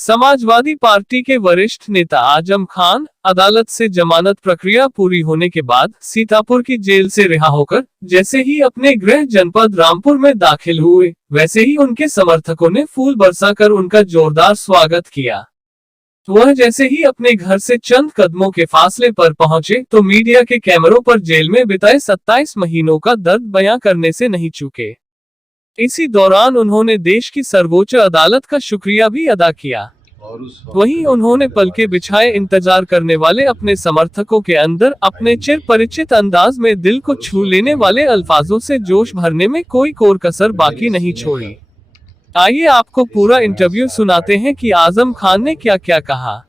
Samajwadi party के वरिष्ठ नेता आजम खान अदालत से जमानत प्रक्रिया पूरी होने के बाद सीतापुर की जेल से रिहा होकर जैसे ही अपने गृह जनपद रामपुर में दाखिल हुए, वैसे ही उनके समर्थकों ने फूल बरसाकर उनका जोरदार स्वागत किया। वह जैसे ही अपने घर से चंद कदमों के फासले पर पहुंचे तो मीडिया के कैमरों पर जेल में बिताए 27 महीनों का दर्द बयां करने से नहीं चूके। इसी दौरान उन्होंने देश की सर्वोच्च अदालत का शुक्रिया भी अदा किया। वहीं उन्होंने पलके बिछाए इंतजार करने वाले अपने समर्थकों के अंदर अपने चिर परिचित अंदाज में दिल को छू लेने वाले अल्फाजों से जोश भरने में कोई कोर कसर बाकी नहीं छोड़ी। आइए आपको पूरा इंटरव्यू सुनाते हैं कि आजम खान ने क्या क्या कहा।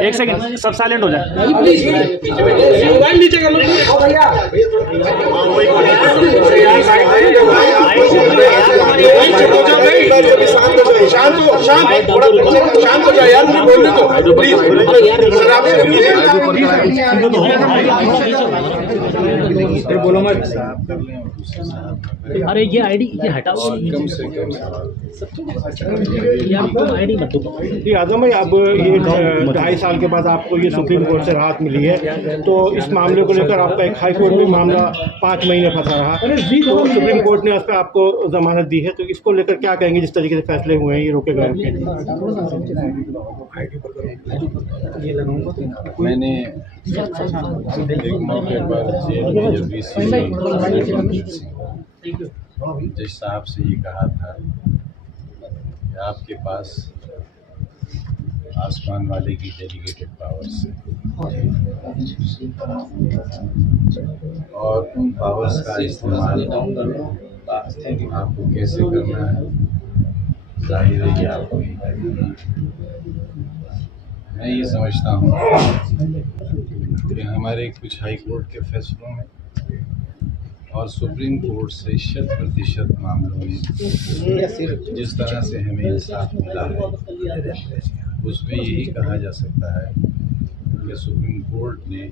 एक सेकंड, सब साइलेंट हो जाए। शांत हो जाए यार, मुझे बोलने दो प्लीज। बोलो मत। अरे ये आईडी ये हटाओ, कम से कम आईडी मत दो। आजम भाई, अब ये 2.5 साल के बाद आपको ये सुप्रीम कोर्ट से राहत मिली है, तो इस मामले को लेकर आपका एक हाई कोर्ट में मामला 5 महीने फंसा रहा, तो सुप्रीम कोर्ट ने उस पर आपको जमानत दी है, तो इसको लेकर क्या कहेंगे? जिस तरीके से फैसले हुए हैं, ये रोके गए हैं। मैंने एक मौके पर जेल में जब जज साहब से ये कहा था कि आपके पास आसमान वाले की डेलीगेटेड पावर्स है और उन पावर्स का इस्तेमाल आपको कैसे करना है, जाहिर है कि आपको ही करना है। मैं ये समझता हूँ कि हमारे कुछ हाई कोर्ट के फैसलों में और सुप्रीम कोर्ट से 100% मामलों में जिस तरह से हमें इंसाफ मिला है, उसमें यही कहा जा सकता है कि सुप्रीम कोर्ट ने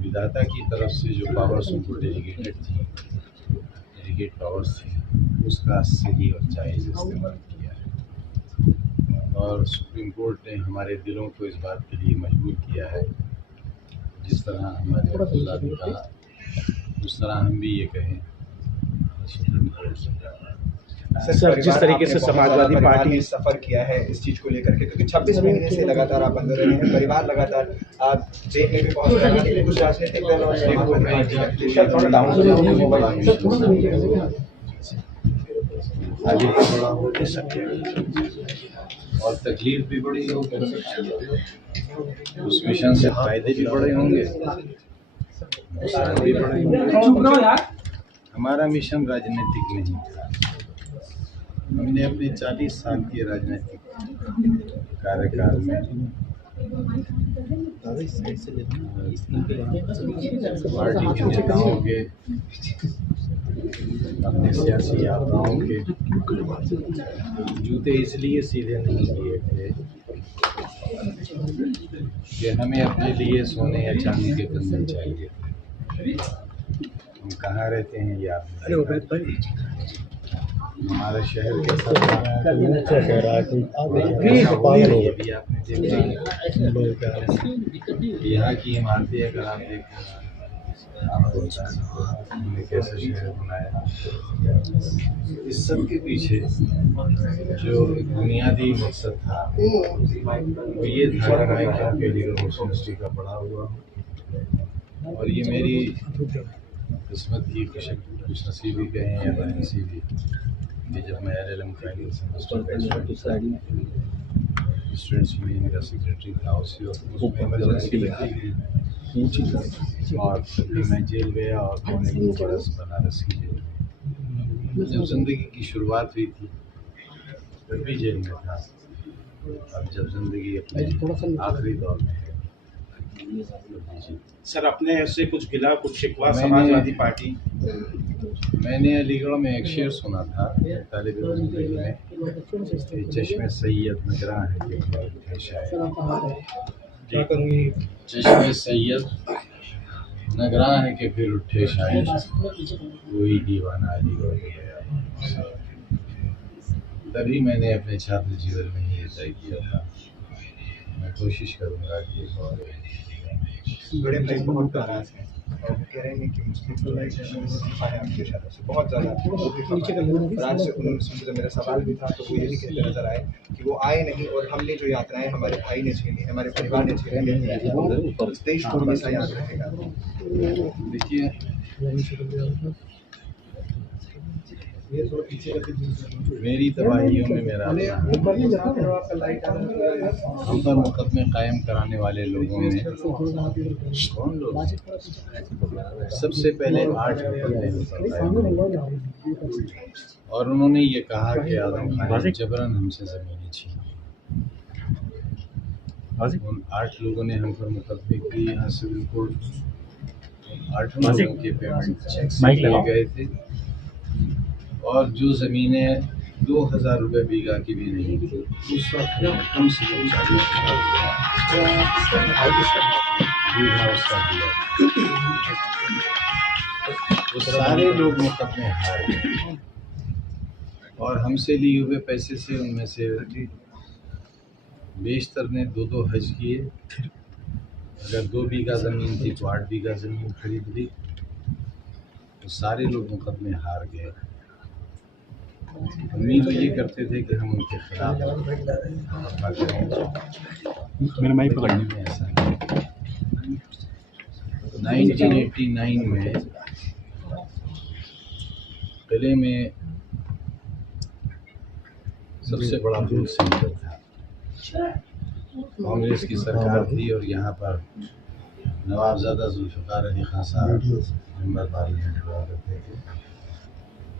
विधाता की तरफ से जो पावर्स उनको डेलीगेट पावर्स थी, उसका सही और जायज़ इस्तेमाल किया है। और सुप्रीम कोर्ट ने हमारे दिलों को इस बात के लिए मजबूर किया है, जिस तरह हमारे अब्दुल्ला ने कहा, उस तरह हम भी ये कहें सुप्रीम कोर्ट से। सर, जिस तरीके से समाजवादी पार्टी ने सफर किया है इस चीज को लेकर के, क्योंकि 26 महीने से लगातार आप अंदर रहे हैं, परिवार लगातार आप जेल में भी पहुंच रहे हैं, कुछ राजनीतिक और तकलीफ भी बड़ी होगी, उस मिशन से फायदे भी बड़े होंगे, नुकसान भी बड़े होंगे। हमारा मिशन राजनीतिक नहीं था। हमने अपने 40 साल के राजनीतिक कार्यकाल में पार्टी के नेताओं के, अपने सियासी यात्राओं के जूते इसलिए सीधे नहीं किए थे कि हमें अपने लिए सोने या चांदी के कंगन चाहिए। हम कहाँ रहते हैं ये आप, हमारा शहर कैसा भी आपने देखा, यहाँ की इमारतें अगर आप देखें, हमने कैसे शहर बनाया। इस सब के पीछे जो बुनियादी मकसद था वो ये था कि मैं आपके लीगल यूनिवर्सिटी का पढ़ा हुआ हूँ, और ये मेरी किस्मत की खुशनसीबी कहें या बदनसीबी कि जब मैं LLM final semester students union का सेक्रेटरी था, उसी वक्त उसमें इमरजेंसी लगी और फिर मैं जेल गया और पौने 2 बरस बनारस की जेल। जब जिंदगी की शुरुआत हुई थी तब भी जेल में था, अब जब जिंदगी अपने आखिरी दौर में है सर अपने से कुछ गिला कुछ शिकवा मैंने- समाजवादी पार्टी मैंने अलीगढ़ में एक शेर सुना था तालिब ज़िंदगी में कि चश्मे सैयद नगरा है कि फिर शायद चश्मे सैयद नगरा है कि फिर उठे शायद कोई दीवाना अलीगढ़ में गया। तभी मैंने अपने छात्र जीवन में ये तय किया था। मैं कोशिश करूँगा कि और बड़े भाई बहुत नाराज हैं और वो कह रहे हैं कि मुस्लिम सिफा है आपके इशारों से बहुत ज़्यादा और आज उनसे जो मेरा सवाल भी था तो वो यही कहते नजर आए कि वो आए नहीं और हमने जो यात्राएं हमारे भाई ने झेली हमारे परिवार ने झेली वो इस देश को हमेशा याद रखेगा। देखिए मेरी तबाहियों में मेरा हम पर मुकदमे कायम कराने वाले लोगों में कौन लोग सबसे पहले 8 मुकदमे और उन्होंने ये कहा कि आजम खान ने जबरन हमसे ज़मीनें छीनी। उन 8 लोगों ने हम पर मुकदमे किए। यहाँ सिविल कोर्ट 8 लोगों के पेमेंट चेक से लिए गए थे और जो ज़मीनें 2000 रुपये बीघा की भी नहीं थी उस वक्त कम से कम 40 बीघा उसका दिया। वो सारे लोग मुकदमे हार गए और हमसे लिए हुए पैसे से उनमें से बेशतर ने 2-2 हज किए। अगर 2 बीघा ज़मीन थी तो 8 बीघा ज़मीन खरीद ली। तो सारे लोग मुकदमे हार गए। उम्मीद तो ये करते थे कि हम उनके खिलाफ मेरा माइक पकड़ने में ऐसा 1989 में किले में सबसे बड़ा बूथ सेंटर था। कांग्रेस की सरकार थी और यहाँ पर नवाबजादा जुल्फ़िकार अली खान साहब मेंबर पार्लियामेंट हुआ करते थे।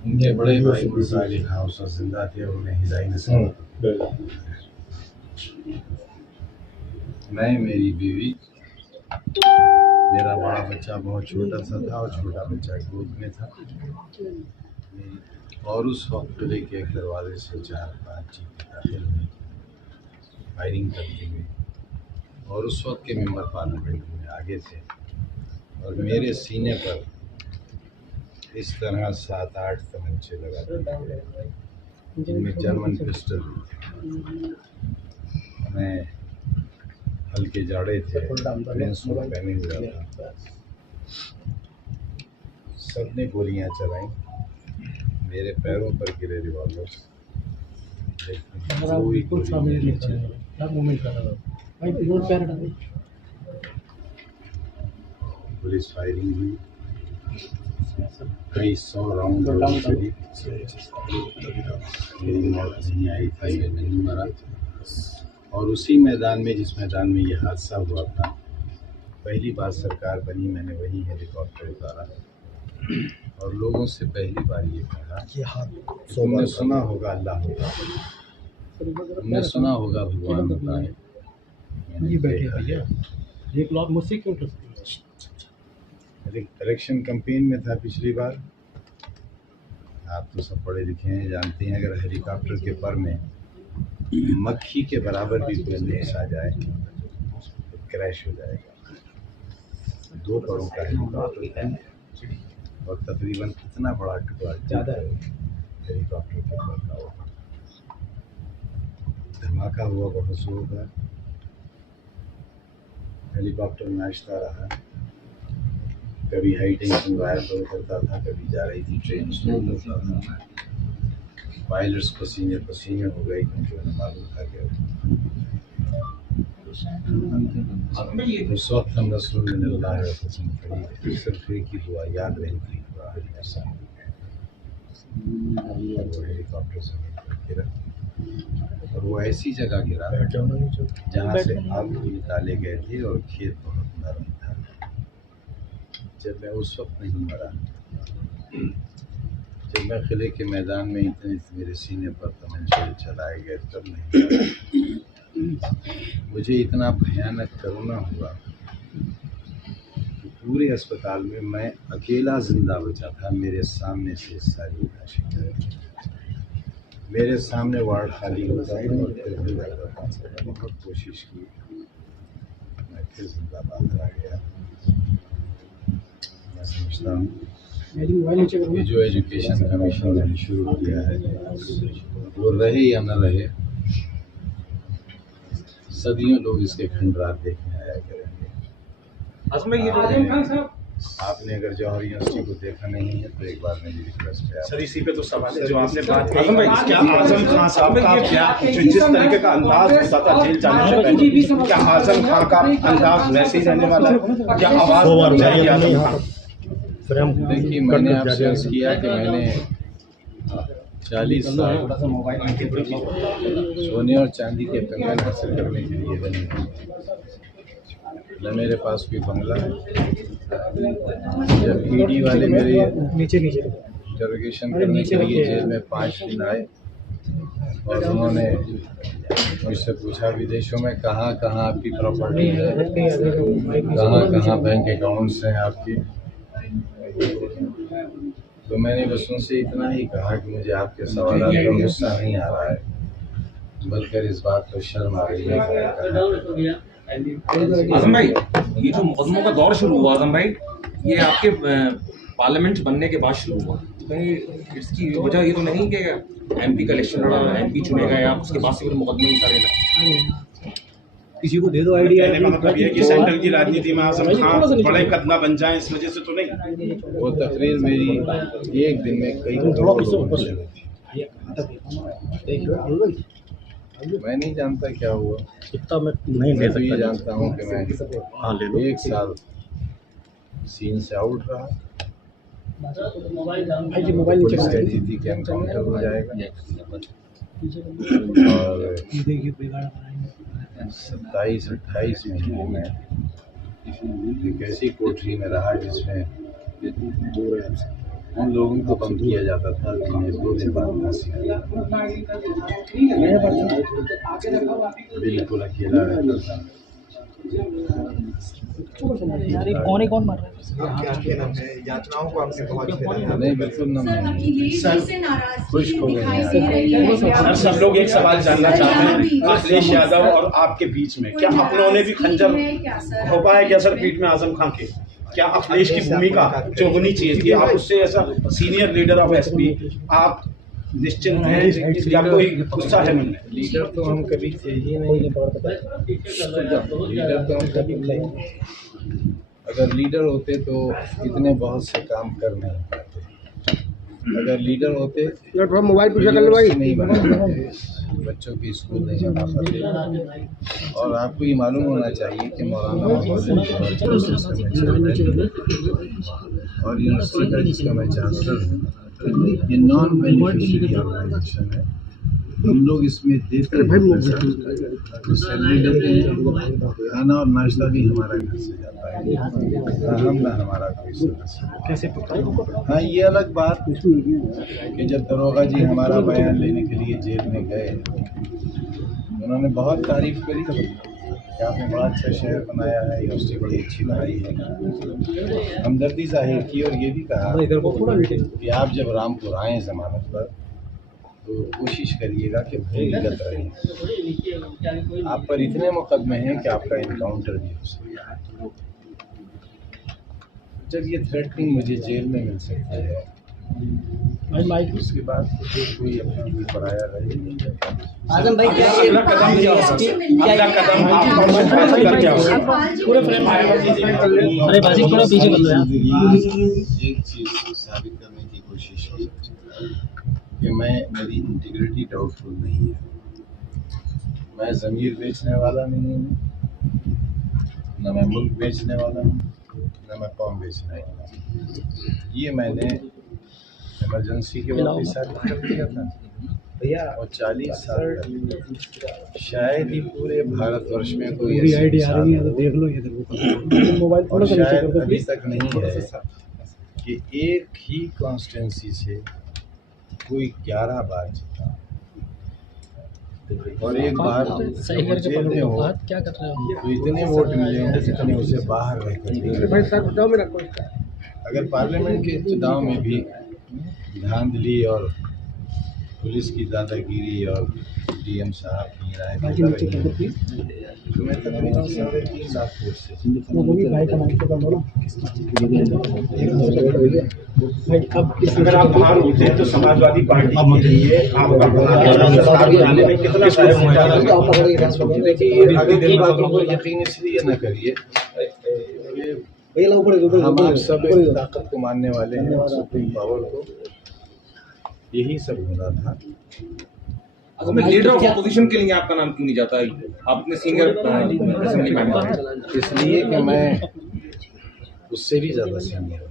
उनके बड़े भाई मुर्जा अली खान उस वक्त जिंदा थे और उन्हें हिदाई नसीब। मैं, मेरी बीवी, मेरा बड़ा बच्चा बहुत छोटा सा था और छोटा बच्चा गोद में था और उस वक्त किले के एक दरवाजे से 4-5 चीजें दाखिल हुई, फायरिंग करती हुई और उस वक्त के मेंबर पार्लियामेंट में आगे थे और मेरे सीने पर इस तरह 7-8 तमंचे लगा थे जिनमें जर्मन पिस्टल थे। मैं हल्के जाड़े थे, प्लेन सूट पहने हुआ था। सबने गोलियां चलाई, मेरे पैरों पर गिरे रिवॉल्वर, कोई गोली नहीं चली। पुलिस फायरिंग हुई, कई 100 राउंड गोली चली। मेरी मौत नहीं आई थी, मैं नहीं मरा। और उसी मैदान में, जिस मैदान में ये हादसा हुआ था, पहली बार सरकार बनी, मैंने वही हेलीकॉप्टर उतारा और लोगों से पहली बार ये कहा, तुमने सुना होगा अल्लाह होगा, तुमने सुना होगा भगवान होता है। ये बैठे भैया ये ब्लॉग मुझसे क्यों इलेक्शन कैंपेन में था पिछली बार। आप तो सब पढ़े लिखे हैं, जानते हैं अगर हेलीकॉप्टर के पर में मक्खी के बराबर भी कोई लेस आ जाए तो क्रैश हो जाएगा। 2 करोड़ का हेलीकॉप्टर है और तकरीबन इतना बड़ा टुकड़ा ज़्यादा हेलीकॉप्टर के पर का हुआ। धमाका हुआ बहुत जोर का, हेलीकॉप्टर नाचता रहा, कभी हाई टेंशन वायर पर उतरता था, कभी जा रही थी ट्रेन उसमें उतरता था। पायलट्स पसीने पसीने हो गए क्योंकि उन्हें मालूम था कि उस वक्त हम रसूल मिनल्लाह व कसम खड़ी सिर्फ एक ही दुआ याद रहती है, वो हेलीकॉप्टर से गिरा और वो ऐसी जगह गिरा जहाँ से आलू निकाले गए थे और खेत बहुत नरम था। जब मैं उस वक्त नहीं मरा, जब मैं किले के मैदान में इतने मेरे सीने पर तमंचे चलाए गए तब नहीं मरा। मुझे इतना भयानक करुणा हुआ कि पूरे अस्पताल में मैं अकेला जिंदा बचा था। मेरे सामने से सारी लाशें, मेरे सामने वार्ड खाली होता है और फिर भी जाता था। बहुत कोशिश की, मैं फिर जिंदा बाहर आ गया। मैं समझता हूँ ये जो एजुकेशन कमीशन ने शुरू किया है वो रहे या न रहे, सदियों लोग इसके खंडरात देखने आया करेंगे। आपने अगर जौहर यूनिवर्सिटी को देखा नहीं है तो एक बार मेरी रिक्वेस्ट है। सर इसी पे तो सवाल है जो आपने बात की, क्या आजम खान साहब का क्या जिस तरीके का अंदाज होता था जेल जाने से पहले, क्या आजम खान का अंदाज वैसे ही रहने वाला है? क्या आवाज जाएगी आजम खान? देखिए, मैंने आपसे अर्ज किया कि मैंने 40 साल सोने और चांदी के कंगन हासिल करने के लिए बनी है। न मेरे पास कोई बंगला है। जब ईडी वाले मेरे इंटरोगेशन करने के लिए जेल में 5 दिन आए और उन्होंने मुझसे पूछा विदेशों में कहाँ कहाँ आपकी प्रॉपर्टी है, कहाँ कहाँ बैंक अकाउंट्स हैं आपकी, तो मैंने बस उनसे इतना ही कहा कि मुझे आपके सवालों का गुस्सा नहीं आ रहा है, बल्कि इस बात पर शर्म आ रही है। आजम भाई, ये जो मुकदमों का दौर शुरू हुआ आजम भाई, ये आपके पार्लियामेंट बनने के बाद शुरू हुआ, कहीं इसकी वजह ये तो नहीं कि एमपी का इलेक्शन लड़ा, एमपी चुनेगा या उसके बाद से फिर मुकदमे ही सारे लगे? किसी को दे दो आइडिया। कहने का मतलब ये है कि सेंट्रल की राजनीति में आजम खान बड़े कदम बन जाए, इस वजह से तो नहीं। वो तकरीर मेरी एक दिन में कई मैं नहीं जानता क्या हुआ, मैं तो ये जानता हूँ कि मैं 1 साल सीन से आउट रहा। पुलिस कह रही थी कि एनकाउंटर हो जाएगा और 27-28 महीने में एक ऐसी कोठरी में रहा जिसमें उन लोगों को बंद किया जाता था जिन्हें 2 दिन बाद फांसी बिल्कुल अकेला रहता था। कौन मार रहा है? यातनाओं को आपने बहुत झेला है। नहीं, बिल्कुल ना, खुश हो गए। सर सब लोग एक सवाल जानना चाहते हैं, अखिलेश यादव और आपके बीच में क्या अपनों ने भी खंजर घोंपा है क्या सर पीठ में आजम खान के? क्या अखिलेश की भूमिका जो होनी चाहिए थी, आप उससे ऐसा सीनियर लीडर ऑफ एसपी आप निश्चिंत हैं या कोई गुस्सा है मन में? लीडर तो हम कभी थे ही नहीं, लीडर तो हम कभी नहीं। अगर लीडर होते तो इतने बहुत से काम कर नहीं पाते। अगर लीडर होते मोबाइल नहीं बनाते, बच्चों की स्कूल नहीं बना पाते। और आपको ये मालूम होना चाहिए कि मौलाना और यूनिवर्सिटी का जिसका मैं चांसलर हूँ, ये नॉन बेनिफिशियरी ऑर्गेनाइजेशन है। हम लोग इसमें देते हैं, सैलरी लेते हैं, खाना और नाश्ता भी हमारा घर से जाता है, हम ना हमारा कोई सदस्य। हाँ, ये अलग बात कि जब दरोगा जी हमारा बयान लेने के लिए जेल में गए, उन्होंने बहुत तारीफ करी कि आपने बड़ा अच्छा शहर बनाया है, यूनिवर्सिटी बड़ी अच्छी बनाई है, हमदर्दी जाहिर की और ये भी कहा कि आप जब रामपुर आएँ जमानत पर तो कोशिश करिएगा कि भूमिगत रहें। आप पर इतने मुकदमे हैं कि आपका इनकाउंटर भी हो सकता है। जब ये थ्रेटनिंग मुझे जेल में मिल सकती है, उसके बाद तो कोई अपनी पराया रहे नहीं। आजम भाई क्या अगला कदम पूरे फ्रेम अरे बाजी थोड़ा पीछे कर लो यार। एक चीज साबित करने की कोशिश की कि मेरी इंटीग्रिटी डाउटफुल नहीं है। मैं ज़मीर बेचने वाला नहीं हूँ, न मैं मुल्क बेचने वाला हूँ, न मैं कौम बेचने वाला हूँ। ये मैंने इमरजेंसी के वक्त साबित कर दिया था भैया। और 40 साल शायद ही पूरे भारतवर्ष में कोई ऐसी और शायद अभी तक नहीं है कि एक ही कॉन्स्टिट्यूंसी से कोई 11 बार जीता। और एक बार सही करके जेल में पकड़ो हो बात क्या कर रहे हो। तो इतने वोट मिले हैं जितने उसे बाहर रहकर। अगर पार्लियामेंट के चुनाव में भी धांधली और पुलिस की दादागिरी और डीएम साहब की राय तो मैं तकरीबन 3.5 लाख वोट से अगर आप बाहर होते हैं तो समाजवादी पार्टी के लिए सरकार बनाने में कितना देखिए, ये आगे दिन बातों को यकीन इसलिए न करिए, हम आप सब एक ताकत को मानने वाले हैं, सुप्रीम पावर को। यही सब होना था। अगर लीडर ऑफ अपोजिशन के लिए आपका नाम क्यों नहीं जाता? आप इतने सीनियर असेंबली मेंबर, इसलिए कि मैं उससे भी ज्यादा सीनियर हूँ।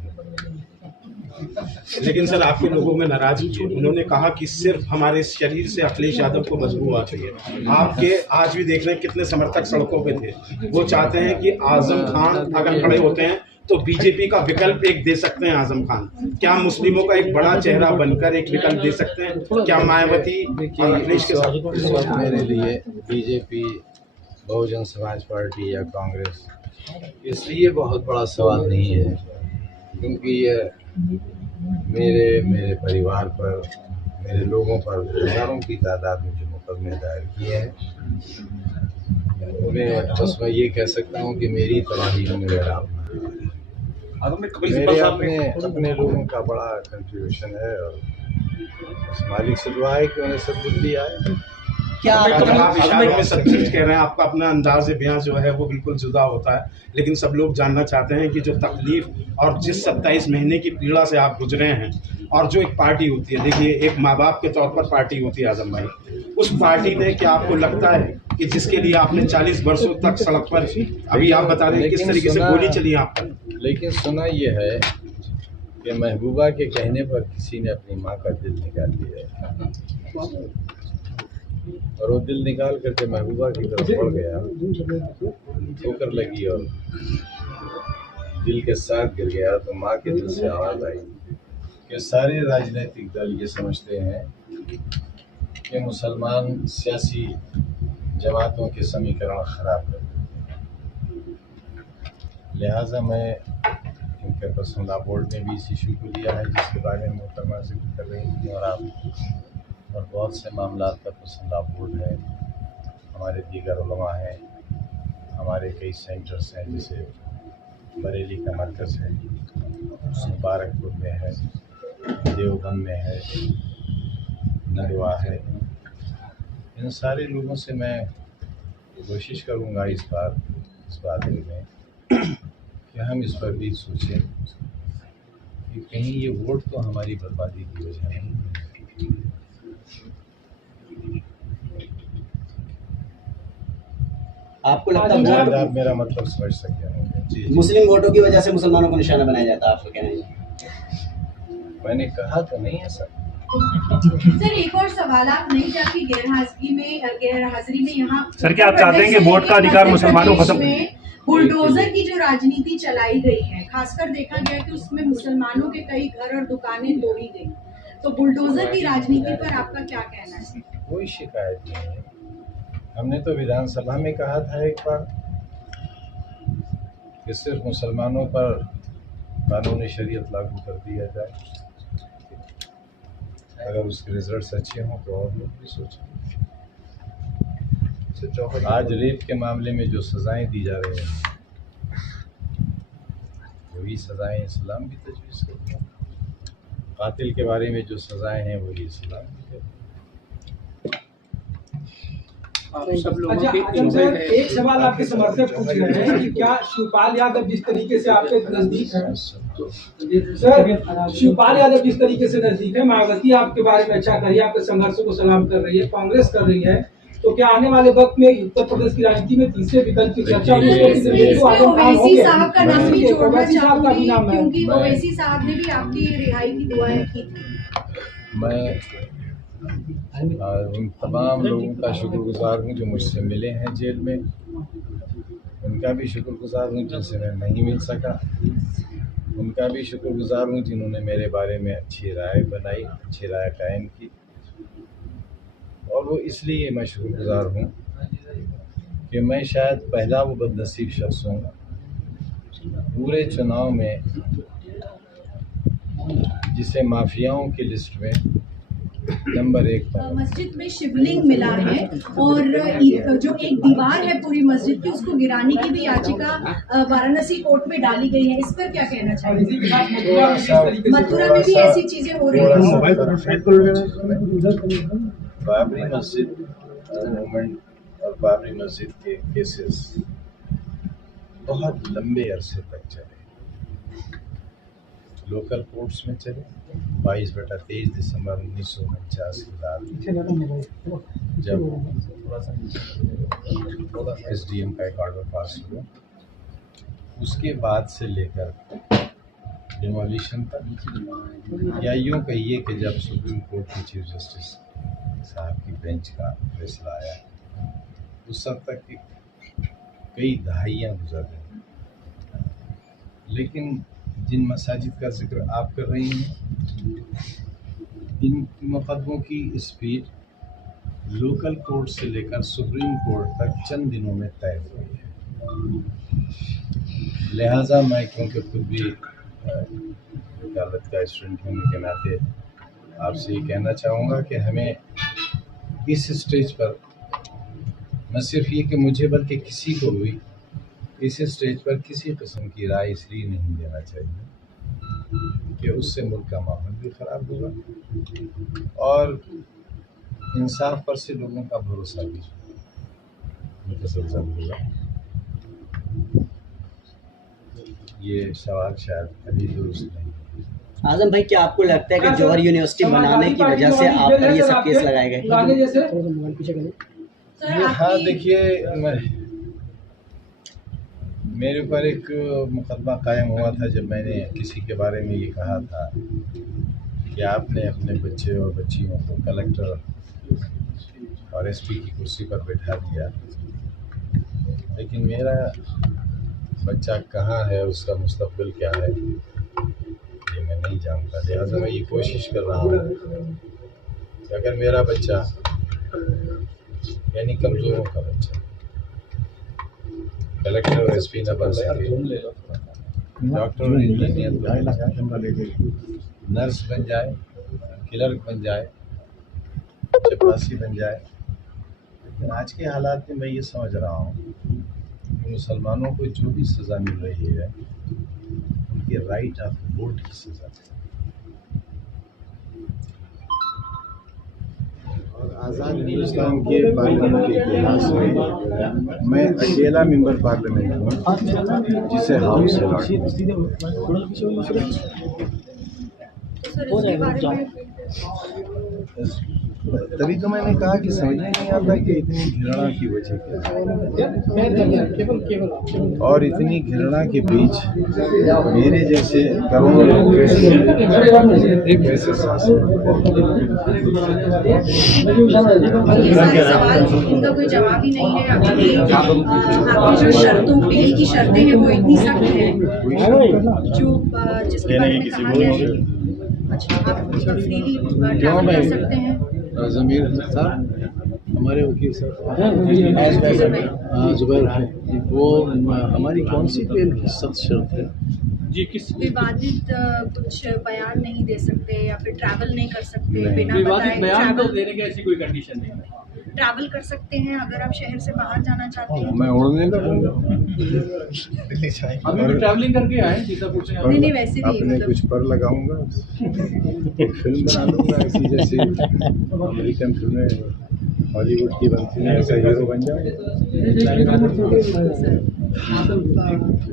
लेकिन सर आपके लोगों में नाराजगी है। उन्होंने कहा कि सिर्फ हमारे शरीर से अखिलेश यादव को बदबू आती है। आपके आज भी देख रहे हैं कितने समर्थक सड़कों पे थे। वो चाहते हैं कि आजम खान अगर खड़े होते हैं तो बीजेपी का विकल्प एक दे सकते हैं। आजम खान क्या मुस्लिमों का एक बड़ा चेहरा बनकर एक विकल्प दे सकते हैं? क्या मायावती और अखिलेश के साथ? इस वक्त मेरे लिए बीजेपी, बहुजन समाज पार्टी या कांग्रेस इसलिए बहुत बड़ा सवाल नहीं है क्योंकि ये मेरे परिवार पर, मेरे लोगों पर हजारों की तादाद में जो मुकदमे दायर किए हैं, उन्हें बस मैं ये कह सकता हूँ कि मेरी तबाही में मेरा मेरे अपने लोगों का बड़ा कंट्रीब्यूशन है और मालिक से दुआ है कि उन्हें सद्बुद्धि आए। क्या आप इशारों में सब चीज कह रहे हैं, आपका अपना अंदाज बयां जो है वो बिल्कुल जुदा होता है, लेकिन सब लोग जानना चाहते हैं कि जो तकलीफ और जिस 27 महीने की पीड़ा से आप गुजरे हैं और जो एक पार्टी होती है, देखिए एक माँ बाप के तौर पर पार्टी होती है आजम भाई, उस पार्टी में क्या आपको लगता है कि जिसके लिए आपने 40 वर्षों तक सड़क पर, अभी आप बता रहे हैं किस तरीके से गोली चली आप पर, लेकिन सुना ये है कि महबूबा के कहने पर किसी ने अपनी माँ का दिल निकाल दिया और वो दिल निकाल करके महबूबा की तरफ बढ़ गया, ठोकर लगी और दिल के साथ गिर गया। तो माँ के दिल से आवाज़ आई कि सारे राजनीतिक दल ये समझते हैं कि मुसलमान सियासी जमातों के समीकरण खराब कर, लिहाजा मैं इनके पसंदा बोर्ड ने भी इस इशू को लिया है जिसके बारे में मोहतरमा जिक्र कर रही थी और बहुत से मामलात का पसंदा बोर्ड है। हमारे दीगर उलमा हैं, हमारे कई सेंटर्स हैं, जैसे बरेली का मरकज़ है, मुबारकपुर में है, देवबंद में है, नदवा है। इन सारे लोगों से मैं कोशिश करूँगा इस बारे में कि हम इस पर भी सोचें कि कहीं ये वोट तो हमारी बर्बादी की वजह नहीं है। आपको लगता है आप मेरा मतलब समझ सकते हैं? मुस्लिम वोटों की वजह से मुसलमानों को निशाना बनाया जाता है, आपको कहना है? मैंने कहा तो नहीं है सर। सर एक और सवाल, आप नहीं चाहती गैरहाजिरी में यहाँ सर क्या आप चाहते हैं कि वोट का अधिकार मुसलमानों को खत्म? बुलडोजर की जो राजनीति चलाई गई है, खासकर देखा गया कि उसमें मुसलमानों के कई घर और दुकानें तोड़ी गई, तो बुलडोजर की राजनीति पर आपका क्या कहना है? कोई शिकायत नहीं है। हमने तो विधानसभा में कहा था एक बार कि सिर्फ मुसलमानों पर कानून शरीयत लागू कर दिया जाए। अगर उसके रिजल्ट्स अच्छे हों तो और लोग भी सोचें। आज रेप के मामले में जो सज़ाएं दी जा रही हैं वही सज़ाएं इस्लाम भी तजवीज़ करते हैं। कातिल के बारे में जो सज़ाएं हैं वही इस्लाम भी कहते हैं। एक सवाल आपके समर्थक पूछ रहे हैं कि क्या शिवपाल यादव जिस तरीके से आपके नजदीक है, सर शिवपाल यादव जिस तरीके से नजदीक है, मायावती आपके बारे में अच्छा कर रही है, आपके संघर्षों को सलाम कर रही है, कांग्रेस कर रही है, तो क्या आने वाले वक्त में उत्तर प्रदेश की राजनीति में तीसरे विकल्प की चर्चा ओवैसी साहब का नाम भी जोड़ना चाहूंगी क्योंकि ओवैसी साहब ने भी आपकी रिहाई की दुआएं की थी। मैं उन तमाम लोगों का शुक्रगुजार हूँ जो मुझसे मिले हैं जेल में, उनका भी शुक्रगुजार हूँ जिनसे मैं नहीं मिल सका, उनका भी शुक्रगुजार हूँ जिन्होंने मेरे बारे में अच्छी राय बनाई, अच्छी राय कायम की। और वो इसलिए मैं शुक्रगुजार हूँ कि मैं शायद पहला वो बदनसीब शख्स हूँ पूरे चुनाव में जिसे माफियाओं की लिस्ट में नंबर 1 पर। मस्जिद में शिवलिंग मिला है और जो एक दीवार है पूरी मस्जिद की उसको गिराने की भी याचिका वाराणसी कोर्ट में डाली गई है, इस पर क्या कहना चाहिए? मथुरा में भी ऐसी चीजें हो रही हैं। बाबरी मस्जिद मूवमेंट और बाबरी मस्जिद के केसेस बहुत लंबे अरसे तक चले, लोकल कोर्ट्स में चले। 22/23 दिसंबर 1949 की रात जब SDM का एक ऑर्डर पास हुआ, उसके बाद से लेकर डिमोलिशन तक, या यूँ कहिए कि जब सुप्रीम कोर्ट के चीफ जस्टिस साहब की बेंच का फैसला आया, उस सब तक कई दहाइयाँ गुजर गई। लेकिन जिन मसाजिद का जिक्र आप कर रही हैं, इन मुकदमों की स्पीड लोकल कोर्ट से लेकर सुप्रीम कोर्ट तक चंद दिनों में तय हुई है। लिहाजा मैं क्योंकि खुद भी अदालत का स्टूडेंट होने के नाते आपसे ये कहना चाहूँगा कि हमें इस स्टेज पर न सिर्फ ये कि मुझे बल्कि किसी को भी इस स्टेज पर किसी किस्म की राय इसलिए नहीं देना चाहिए कि उससे मुल्क का माहौल भी ख़राब होगा और इंसाफ पर से लोगों का भरोसा भी मुतसलसल होगा। ये सवाल शायद अभी दुरुस्त नहीं। आजम भाई, क्या आपको लगता है कि जौहर यूनिवर्सिटी बनाने की वजह से आप पर ये सब केस लगाए गए? हाँ, देखिए, मेरे ऊपर एक मुकदमा कायम हुआ था जब मैंने किसी के बारे में ये कहा था कि आपने अपने बच्चे और बच्चियों को कलेक्टर और SP की कुर्सी पर बैठा दिया, लेकिन मेरा बच्चा कहाँ है, उसका मुस्तकबिल क्या है, ये मैं नहीं जानता। लिहाजा मैं ये कोशिश कर रहा हूँ कि अगर मेरा बच्चा, यानी कमज़ोरों का बच्चा, कलेक्टर और SP न बन सके, डॉक्टर और इंजीनियर बन जाए, नर्स बन जाए, क्लर्क बन जाए, चपरासी बन जाए, लेकिन आज के हालात में मैं ये समझ रहा हूँ कि मुसलमानों को जो भी सज़ा मिल रही है उनके राइट ऑफ वोट की सज़ा है। और आज़ाद हिंदुस्तान के पार्लियामेंट के इतिहास में मैं अकेला मेंबर पार्लियामेंट हूँ जिसे हाउस तभी तो मैंने कहा कि समझ में नहीं आता कि इतनी घृणा की वजह क्या है, और इतनी घृणा के बीच मेरे जैसे करोड़ों लोग कैसे सवाल इनका कोई जवाब ही नहीं है। आपकी जो शर्तों बेल की शर्तें हैं वो इतनी सख्त हैं जो जिसके बारे में कहा गया है। अच्छा, आप फ्रीली ट्रैवल कर सकते हैं। ज़मीर साहब, हमारे वकील साहब जुबैर हैं, वो हमारी कौन सी बेल की सख्त शर्त है जी? किस विवादित कुछ बयान नहीं दे सकते या फिर ट्रैवल नहीं कर सकते बिना बताए। बयान तो देने की ऐसी कोई कंडीशन नहीं है। ट्रैवल कर सकते हैं अगर आप शहर से बाहर जाना चाहते हैं। मैं उड़ने लगूंगा, अभी ट्रैवलिंग करके आए सीतापुर से। नहीं, वैसे नहीं, अपने कुछ पर लगाऊंगा, फिल्म बना लूंगा ऐसी जैसी अमेरिकन फिल्में हॉलीवुड की बनती हैं, ऐसा हीरो बन जाए।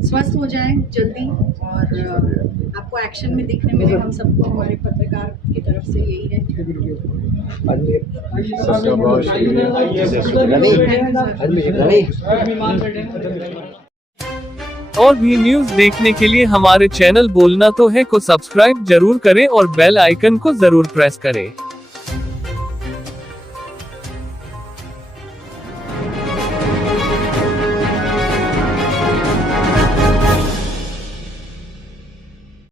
स्वस्थ हो जाएं जल्दी और आपको एक्शन में दिखने मिले। हम सबको हमारे पत्रकार की तरफ से यही है। सबका बहुत शुक्रिया। और भी न्यूज़ देखने के लिए हमारे चैनल बोलना तो है को सब्सक्राइब जरूर करें और बेल आइकन को जरूर प्रेस करें।